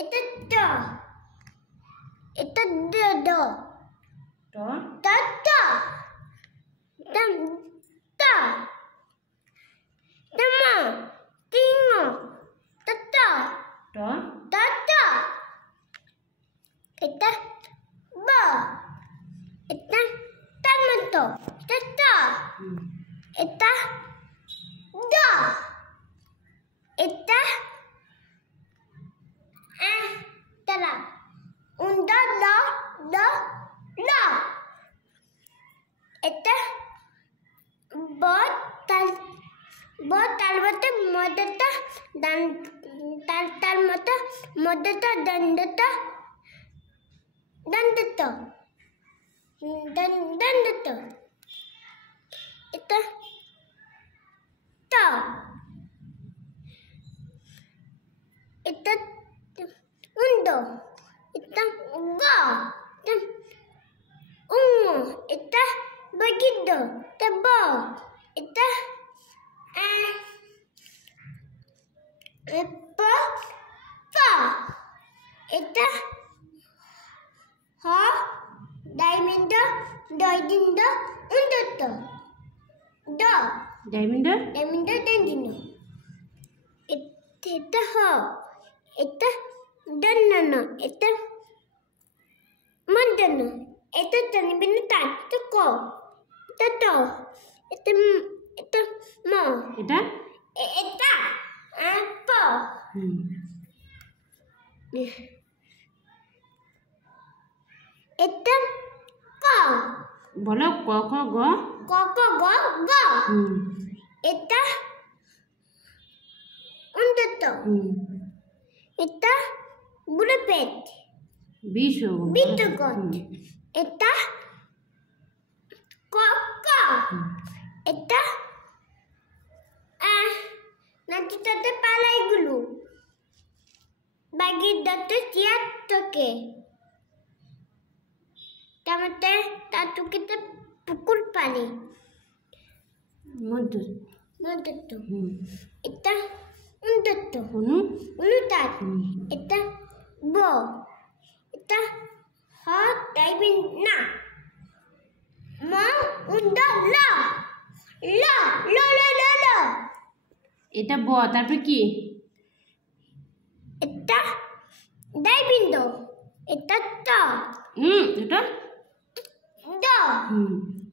এটা টা এটা দ দ টা টা টা dam ta dama tingo ta টা ta ta kita ba kita tomato ta kita da kita tala unda la la kita botal mata modata dan tal mata modata dandata itu ta itu undo itu ga itu begitu tebal itu pa itu ha diamond untuk da diamond dandino itu ha itu danana itu mandana itu tani binatang itu ko itu to itu mo এটা itu apa itu ko বলো ক খ গ ko go itu untuk itu bulepet বিশো bitu kot itu ko itu nanti tante palai gulu bagi datu siap toke tamate tatu kita pukul pali মধ্য untuk itu অনু ulutat itu bo itu hot diving na ma unda la এটা ব তারপরে কি itu diving do itu ta এটা do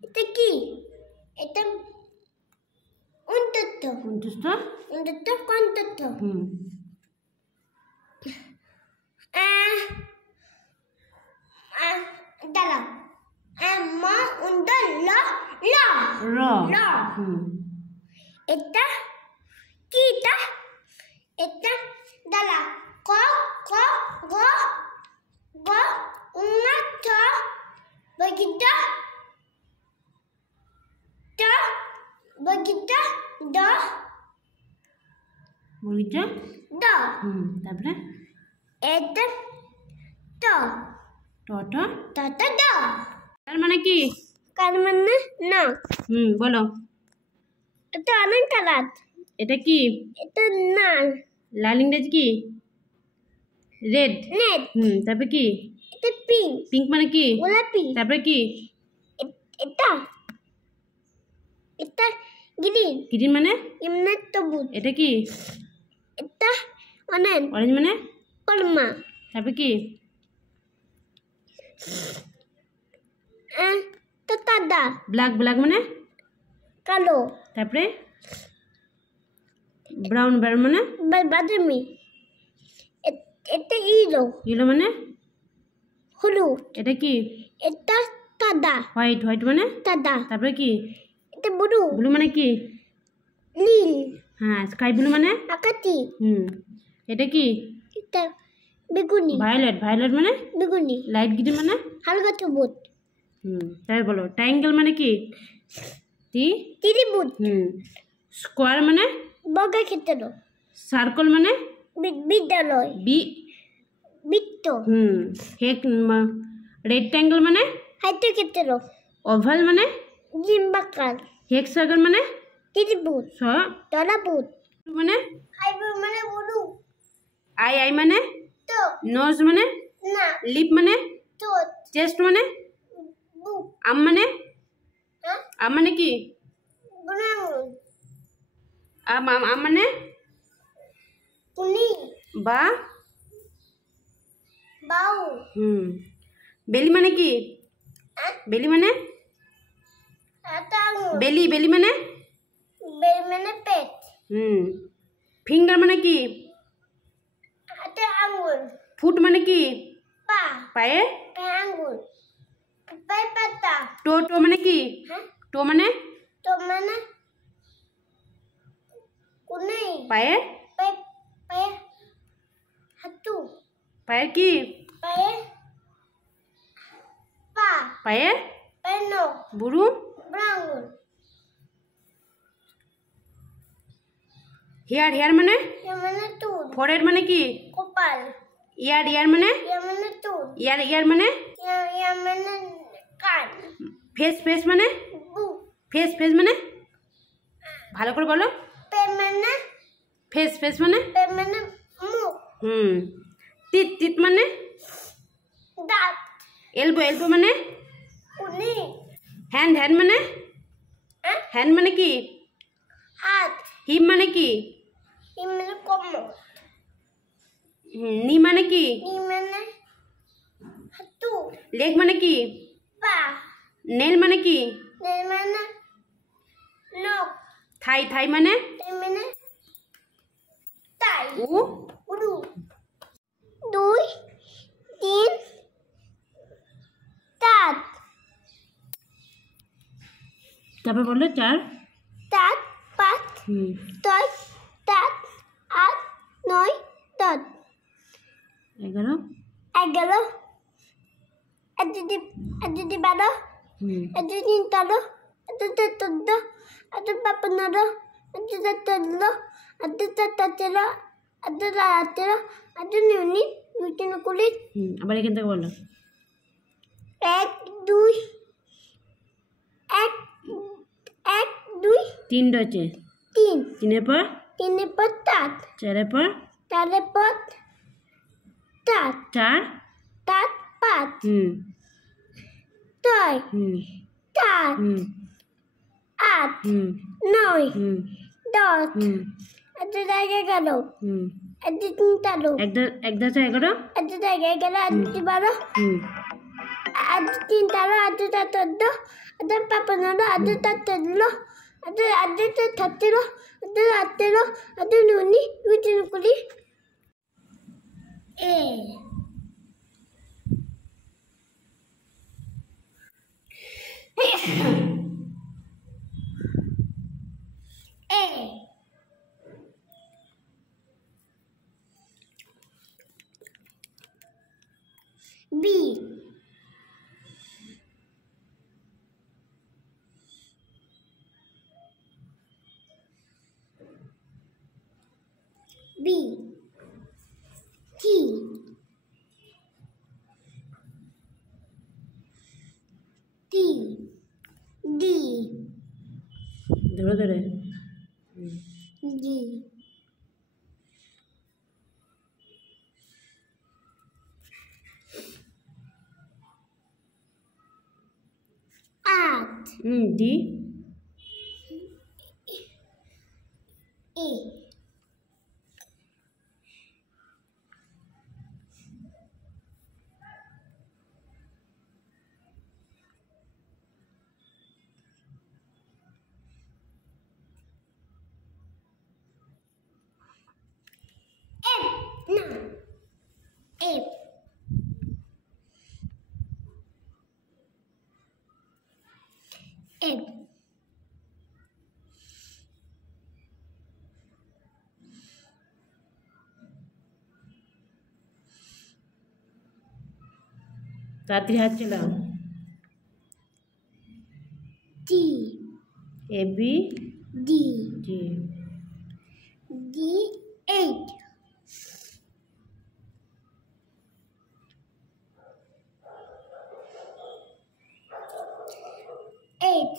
itu ki itu untuk kontot dalam ma unda la র itu kita itu dalam ko go ungat ta begitu da বগিচা da তারপরে itu to টটা da তার মানে কি karena na বলো itu anak kalat এটা কি itu na লাল ইংরেজি কি রেড net তারপরে কি itu pink পিঙ্ক মানে কি gulapi তারপরে কি itu green গ্রিন মানে imna tebut এটা কি itu onen অরেঞ্জ মানে kolma তারপরে কি tetada ব্ল্যাক মানে kalo তারপরে ব্রাউন মানে badami itu hijau ইয়েলো মানে hulu এটা কি itu tada হোয়াইট মানে tada তারপরে কি itu blue ব্লু মানে কি lil হ্যাঁ স্কাই ব্লু মানে akati এটা কি itu beguni ভায়োলেট মানে beguni লাইট গ্রিন মানে halga tebut তাই বলো ট্রায়াঙ্গেল মানে কি tiribut স্কোয়ার মানে boga ketero সার্কেল মানে বিদ্যালয় বৃত্ত রেক্ট্যাঙ্গেল মানে হাইড্রোক্ষেত্র ওভাল মানে জিম্বাকার হেক্সাগন মানে ত্রিভুজ ধরাভুজ মানে হাইপার মানে বড় আই মানে তো নোজ মানে না লিপ মানে ঠোঁট চেস্ট মানে বুক আম মানে হ্যাঁ আম মানে কি ব্রাউন আম আম আম মানে কুনি বা বাউ বেলি মানে কি হ্যাঁ বেলি মানে এটা আঙুর বেলি বেলি মানে বেল মানে পেট ফিঙ্গার মানে কি এটা আঙুর ফুট মানে কি পা পায়ে পায়ে আঙুর পায়ে পাতা টো টো মানে কি হ্যাঁ টো মানে তো মানে কুনি পায়ে পায়ে পায়ে হাতু পায়ের কি পায়ে পা পায়ে পায়ে নখ বুড়ু ব্রাউন হেয়ার হেয়ার মানে মানে চুল ফোরহেড মানে কি কপাল ইয়ার ইয়ার মানে মানে চুল ইয়ার ইয়ার মানে মানে কান ফেস ফেস মানে বুক ফেস ফেস মানে ভালো করে বলো পে মানে ফেস ফেস মানে মুখ তিত তিত মানে দাঁত এলবো এলবো মানে কুনি হ্যান্ড হ্যান্ড মানে হ্যাঁ হ্যান্ড মানে কি হাত হিপ মানে কি মানে কোমর নি মানে কি মানে হাতু লেগ মানে কি পা নেল মানে কি মানে নখ থাই থাই মানে মানে তাই উ উড়ু 2 3 4 তারপর বললো 4 4 5 6 7 8 9 10 11 11 12 12 13 14 15 16 আবার এখান থেকে বলো 1 2 1 1 2 3 রয়েছে 3 3 পর 3 पर 4 4 পর 4 पर 4 4 4 5 6 4 8 9 10 এত জায়গায় গেল এত চিন্তা লো এক দাসে 11 এত জায়গায় গেল এত 12 এত 3 13 এত 14 এত 15 এত 17 এত 18 এত 18 এত 19 20 এ B B T T D ধরে ধরে D D E F no F F তাড়াতাড়ি হাত চালাও D A B D G D 8 8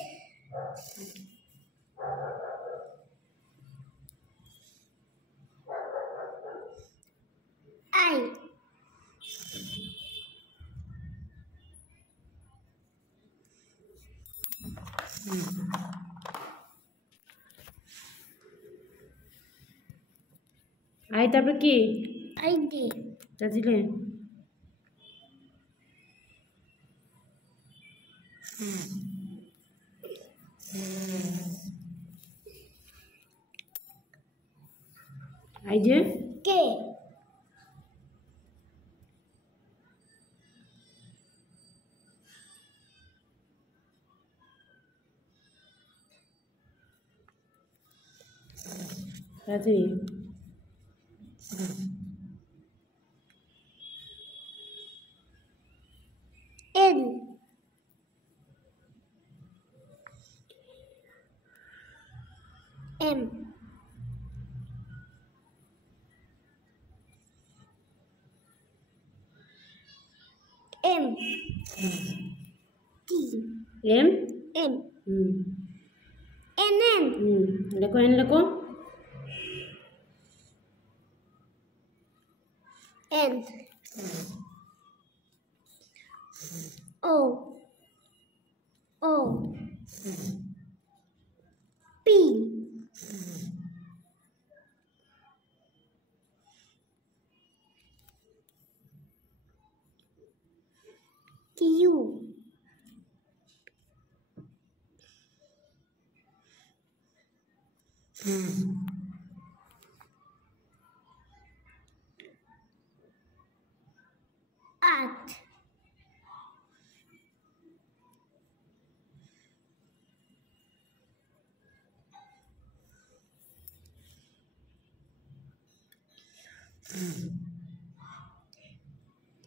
I I তারপর কি আই ডি তা দিলে আই যে কে তাড়াতাড়ি N M M T M M hmm N N hmm লেখো এন লেখো N O O P Q আট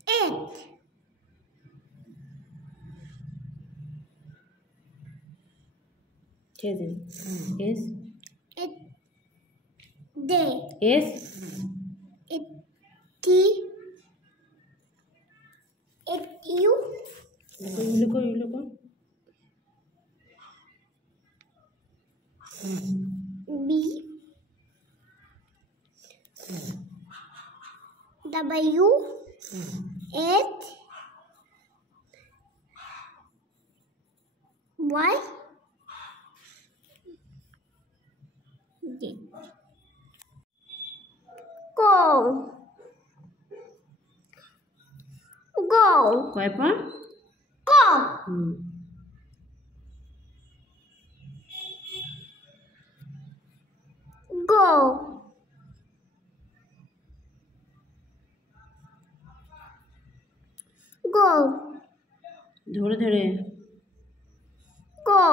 eight ছেড়ে দিন S it day S it t it u লেখো ইউ লেখো b w it y d go go কয় পা go হুম go go ধরে ধরে go